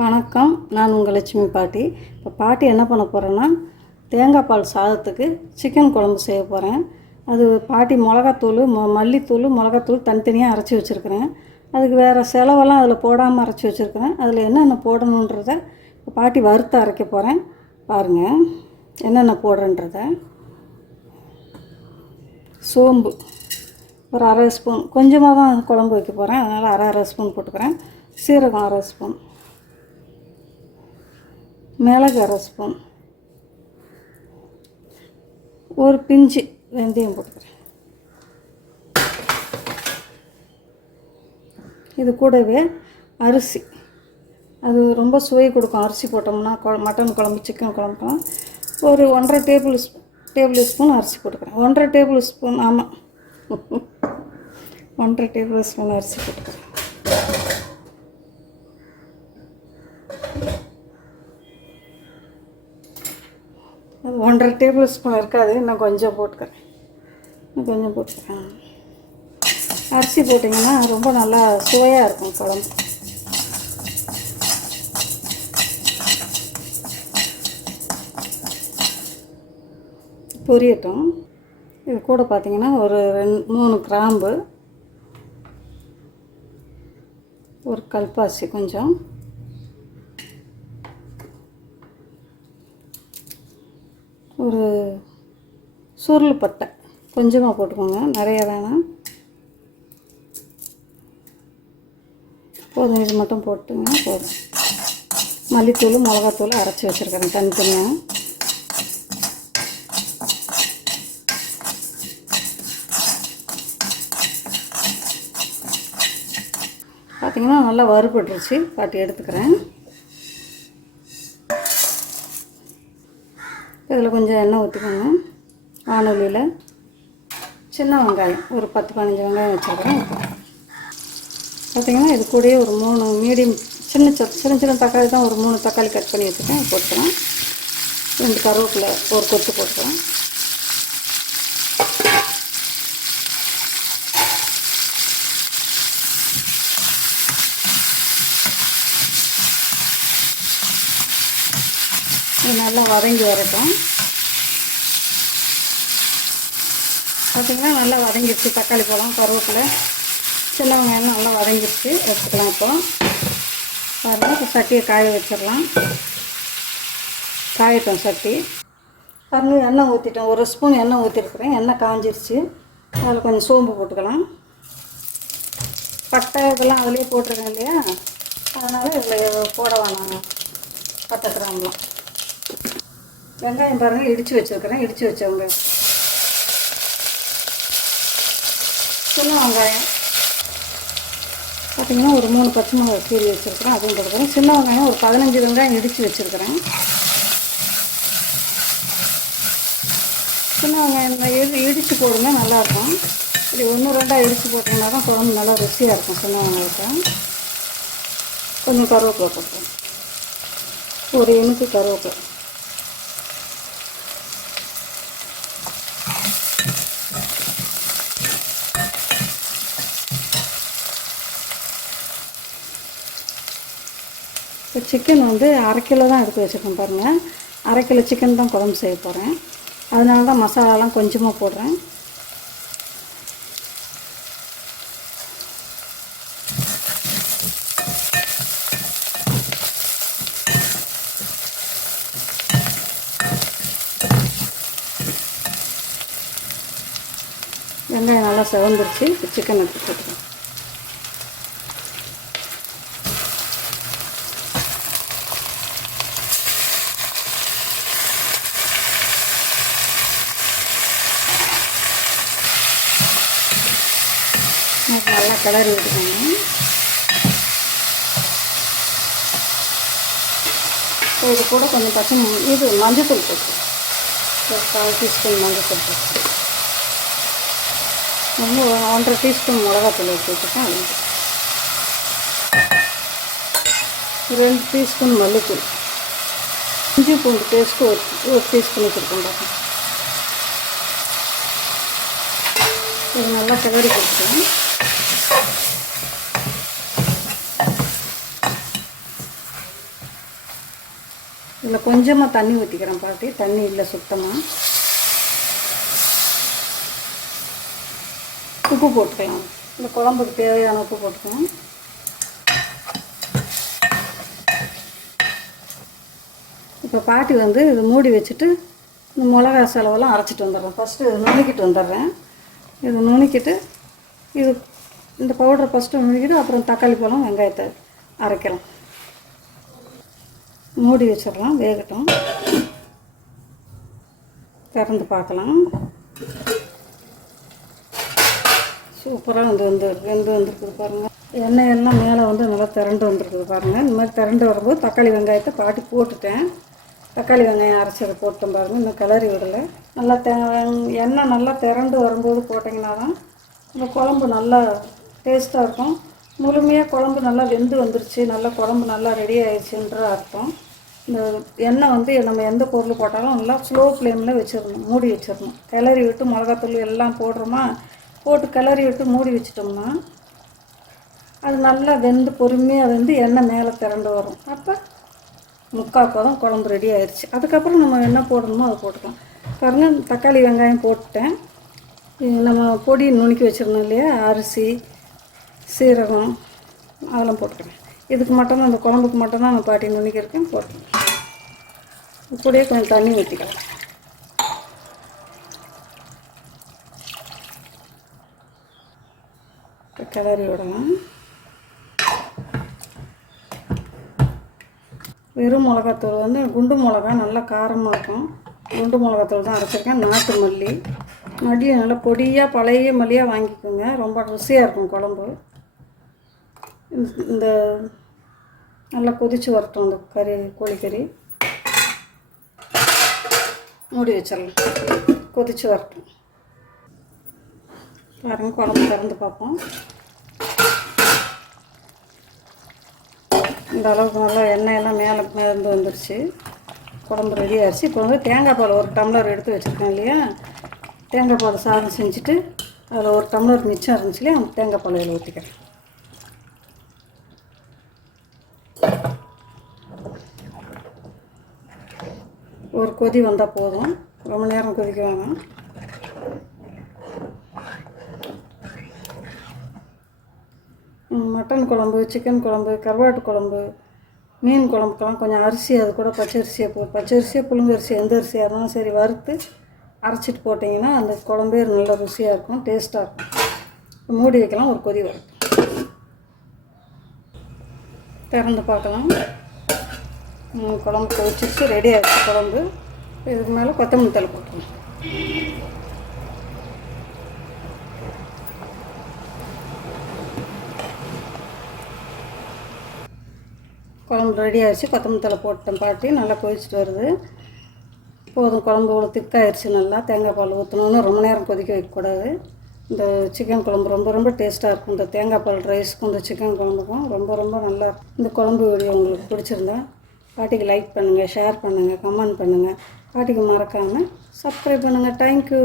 வணக்கம். நான் உங்கள் லட்சுமி பாட்டி. இப்போ பாட்டி என்ன பண்ண போகிறேன்னா தேங்காய் பால் சாதத்துக்கு சிக்கன் குழம்பு செய்ய போகிறேன் அது பாட்டி மிளகாத்தூள் மொ மல்லித்தூள் மிளகாத்தூள் தனித்தனியாக அரைச்சி வச்சுருக்கிறேன். அதுக்கு வேறு செலவெல்லாம் அதில் போடாமல் அரைச்சி வச்சுருக்கிறேன். அதில் என்னென்ன போடணுன்றத இப்போ பாட்டி வறுத்து அரைக்க போகிறேன் பாருங்கள் என்னென்ன போடுறேன்றத. சோம்பு. ஒரு அரை ஸ்பூன். கொஞ்சமாக தான் குழம்பு வைக்க போகிறேன் அதனால் அரை அரை ஸ்பூன் போட்டுக்கிறேன். சீரகம் அரை ஸ்பூன். மிளகு அரை ஸ்பூன். ஒரு பிஞ்சு வெந்தயம் போட்டுக்கிறேன். இது கூடவே அரிசி. அது ரொம்ப சுவை கொடுக்கும். அரிசி போட்டோம்னா கொ மட்டன் குழம்பு சிக்கன் குழம்புலாம் ஒரு ஒன்றரை டேபிள் டேபிள் ஸ்பூன் அரிசி போட்டுக்கிறேன். ஒன்றரை டேபிள் ஸ்பூன் ஆமாம் ஒன்றரை டேபிள் ஸ்பூன் அரிசி போட்டுக்கிறேன் அது ஒன்றரை டேபிள் ஸ்பூன் இருக்காது நான் கொஞ்சம் போட்டுக்கிறேன். கொஞ்சம் போட்டுக்கிறேன். அரிசி போட்டிங்கன்னா ரொம்ப நல்லா சுவையாக இருக்கும் குழம்பு. பொரியட்டும். இது கூட பார்த்திங்கன்னா ஒரு ரெண்டு மூணு கிராம்பு. ஒரு கல்பாசி கொஞ்சம். ஒரு சுருள் பட்டை. கொஞ்சமாக போட்டுக்கோங்க. நிறைய வேணாம். போதும். இது மட்டும் போட்டுங்க. போதும். மல்லித்தூள் மிளகாத்தூள் அரைச்சி வச்சுருக்கிறேன். தனித்தனியாக பார்த்தீங்கன்னா நல்லா வறுபட்டுருச்சு. பாட்டி எடுத்துக்கிறேன். இதில் கொஞ்சம் எண்ணெய் ஊற்றிக்கோங்க. வானொலியில் சின்ன வெங்காயம் ஒரு பத்து பதினஞ்சு வெங்காயம் வச்சுருக்கிறேன். பார்த்தீங்கன்னா இது கூடயே ஒரு மூணு மீடியம் சின்ன சின்ன சின்ன தக்காளி தான் ஒரு மூணு தக்காளி கட் பண்ணி வச்சுருக்கேன். போட்டுக்கிறேன் ரெண்டு கருவேப்பிலை ஒரு கொத்து போட்டுக்கிறேன் இது நல்லா வதங்கி வரட்டும். பார்த்தீங்கன்னா நல்லா வதங்கிடுச்சு. தக்காளி பழம் கருவேப்பிலை சின்ன வெங்காயம் நல்லா வதங்கிடுச்சு. எடுத்துக்கலாம் இப்போ. பாருங்கள் இப்போ சட்டியை காய வச்சிடலாம். காயட்டும் சட்டி. பாருங்கள் எண்ணெய் ஊற்றிட்டேன் ஒரு ஸ்பூன் எண்ணெய் ஊற்றிருக்கிறேன் எண்ணெய் காஞ்சிருச்சு. அதில் கொஞ்சம் சோம்பு போட்டுக்கலாம். பட்டை இதெல்லாம் அதிலே போட்டிருக்கேன் இல்லையா? அதனால் இதில் போட வேணாம். பட்டை கிராமெலாம் வெங்காயம் பாருங்கள் இடித்து வச்சுருக்கிறேன் இடித்து வச்சவங்க. சின்ன வெங்காயம். பார்த்திங்கன்னா ஒரு மூணு பச்சை மிளகாய் கீரி வச்சுருக்கிறேன் அதுவும் கொடுக்குறேன் சின்ன வெங்காயம் ஒரு பதினஞ்சு வெங்காயம் இடித்து வச்சுருக்கிறேன். சின்ன வெங்காயம் இடித்து போடுங்க நல்லாயிருக்கும். இப்படி ஒன்று ரெண்டாக இடித்து போட்டிங்கன்னா தான் குழம்பு நல்லா ருசியாக இருக்கும் சின்ன வெங்காயத்தை. கொஞ்சம் கருவேப்பிலை போட்டுருவோம் ஒரு இனுக்கு கருவேப்பிலை. இப்போ சிக்கன் வந்து அரை கிலோ தான் எடுத்து வச்சுருக்கேன் பாருங்கள் அரை கிலோ சிக்கன் தான் குழம்பு செய்ய போகிறேன் அதனால தான் மசாலாலாம் கொஞ்சமாக போடுறேன். வெங்காயம் நல்லா செவந்துருச்சு. சிக்கன் எடுத்து போட்டுக்கலாம். கலர் விட்டுக்கோங்க இப்போ இது கூட கொஞ்சம் பச்சை இது மஞ்சத்தூள் போட்டு. ஒரு கால் டீஸ்பூன் மஞ்சத்தூள் போட்டு. வந்து ஒரு ஒன்றரை டீஸ்பூன் மிளகாத்தூள் எடுத்து அது ரெண்டு டீஸ்பூன் மல்லித்தூள். இஞ்சி பூண்டு பேஸ்ட்டு ஒரு ஒரு டீஸ்பூன் வச்சுருக்கோம் இது நல்லா கிளறி கொடுத்துக்கலாம் இதில் கொஞ்சமாக தண்ணி ஊற்றிக்கிறேன் பாட்டி. தண்ணி இல்லை சுத்தமாக உப்பு போட்டுக்கலாம். இந்த குழம்புக்கு தேவையான உப்பு போட்டுக்கலாம். இப்போ பாட்டி வந்து இது மூடி வச்சுட்டு இந்த மிளகா செலவெல்லாம் அரைச்சிட்டு வந்துடுறேன். ஃபஸ்ட்டு இது நுணுக்கிட்டு வந்துடுறேன். இது நுணுக்கிட்டு இது இந்த பவுடரை ஃபஸ்ட்டு முழுகிடும் அப்புறம் தக்காளி பழம் வெங்காயத்தை அரைக்கலாம். மூடி வச்சிடலாம் வேகட்டும். திறந்து பார்க்கலாம். சூப்பராக வந்து வந்து வெந்து வந்துருக்குது பாருங்கள் எண்ணெய் எல்லாம் மேலே வந்து நல்லா திரண்டு வந்துருக்குது பாருங்கள் இந்த மாதிரி திரண்டு வரும்போது தக்காளி வெங்காயத்தை பாட்டி போட்டுட்டேன். தக்காளி வெங்காயம் அரைச்சதை போட்டோம் பாருங்கள் இன்னும் கிளறி விடலை. நல்லா தெ எண்ணெய் நல்லா திரண்டு வரும்போது போட்டிங்கன்னா தான் இந்த குழம்பு நல்லா டேஸ்ட்டாக இருக்கும். முழுமையாக குழம்பு நல்லா வெந்து வந்துருச்சு. நல்லா குழம்பு நல்லா ரெடி ஆயிடுச்சுன்ற அர்த்தம். இந்த எண்ணெய் வந்து நம்ம எந்த பொருள் போட்டாலும் நல்லா ஸ்லோ ஃப்ளேமில் வச்சிடணும். மூடி வச்சிடணும். கிளறி விட்டு மிளகாத்தூள் எல்லாம் போடுறோமா? போட்டு கிளறி விட்டு மூடி வச்சிட்டோம்னா அது நல்லா வெந்து பொறுமையாக வெந்து எண்ணெய் மேலே திரண்டு வரும். அப்போ முக்கால் பதம் குழம்பு ரெடி ஆயிடுச்சு. அதுக்கப்புறம் நம்ம என்ன போடணுமோ அதை போட்டுக்கலாம். பாருங்க தக்காளி வெங்காயம் போட்டுட்டேன் நம்ம பொடி நுணுக்கி வச்சுருந்தோம் இல்லையா? அரிசி சீரகம் அதெல்லாம் போட்டுக்கிறேன் இதுக்கு மட்டும்தான் அந்த குழம்புக்கு மட்டும்தான் நான் பாட்டி நுணுக்கியிருக்கேன் போட்டுக்கிறேன் இப்படியே கொஞ்சம் தண்ணி ஊற்றிக்கலாம் கிளறி விடலாம். வெறும் மிளகாத்தூள் வந்து குண்டு மிளகா நல்லா காரமாக இருக்கும். குண்டு மிளகாத்தூள் தான் அரைச்சிருக்கேன் நாட்டு மல்லி. மல்லியை நல்லா பொடியாக பழைய மல்லியாக வாங்கிக்கோங்க. ரொம்ப ருசியாக இருக்கும் குழம்பு. இந்த- நல்லா கொதித்து வரட்டும் இந்த கறி கோழிக்கறி மூடி வச்சிடலாம். கொதித்து வரட்டும். பாருங்கள் குழம்பு திறந்து பார்ப்போம். இந்த அளவுக்கு நல்லா எண்ணெயெல்லாம் மேலே மேலேருந்து வந்துருச்சு. குழம்பு ரெடி ஆகிடுச்சு இப்போ வந்து தேங்காய் பால் ஒரு டம்ளர் எடுத்து வச்சுருக்கேன் இல்லையா? தேங்காய் பால் சாதம் செஞ்சுட்டு அதில் ஒரு டம்ளர் மிச்சம் இருந்துச்சு இல்லையா? அந்த தேங்காய் பால் இதில் ஊற்றிக்கிறேன் ஒரு கொதி வந்தால் போதும். ரொம்ப நேரம் கொதிக்க வேணாம். மட்டன் குழம்பு சிக்கன் குழம்பு கருவாட்டு குழம்பு மீன் குழம்புக்கெல்லாம் கொஞ்சம் அரிசி அது கூட பச்சரிசியை போ பச்சரிசியை புழுங்கரிசி எந்த அரிசியாக இருந்தாலும் சரி வறுத்து அரைச்சிட்டு போட்டிங்கன்னா அந்த குழம்பே நல்ல ருசியாக இருக்கும் டேஸ்ட்டாக இருக்கும். மூடி வைக்கலாம் ஒரு கொதி வரும் திறந்து பார்க்கலாம். குழம்பு கொதிச்சிச்சு ரெடி ஆகிடுச்சு குழம்பு. இதுக்கு மேலே கொத்தமல்லி தலை போட்டுருவோம் குழம்பு ரெடி ஆகிடுச்சு கொத்தமல்லி தலை போட்டேன் பாட்டி நல்லா கொதிச்சிட்டு வருது. போதும் குழம்பு இவ்வளோ திக்காயிருச்சு நல்லா. தேங்காய் பால் ஊற்றணும்னு ரொம்ப நேரம் கொதிக்க வைக்கக்கூடாது. இந்த சிக்கன் குழம்பு ரொம்ப ரொம்ப டேஸ்ட்டாக இருக்கும். இந்த தேங்காய் பால் ரைஸ்க்கும் இந்த சிக்கன் குழம்புக்கும் ரொம்ப ரொம்ப நல்லா இந்த குழம்பு வீடியோ உங்களுக்கு பிடிச்சிருந்தேன் பாட்டிக்கு லைக் பண்ணுங்கள் ஷேர் பண்ணுங்கள் கமெண்ட் பண்ணுங்கள் பாட்டிக்கு மறக்காமல் சப்ஸ்கிரைப் பண்ணுங்கள் தேங்க்யூ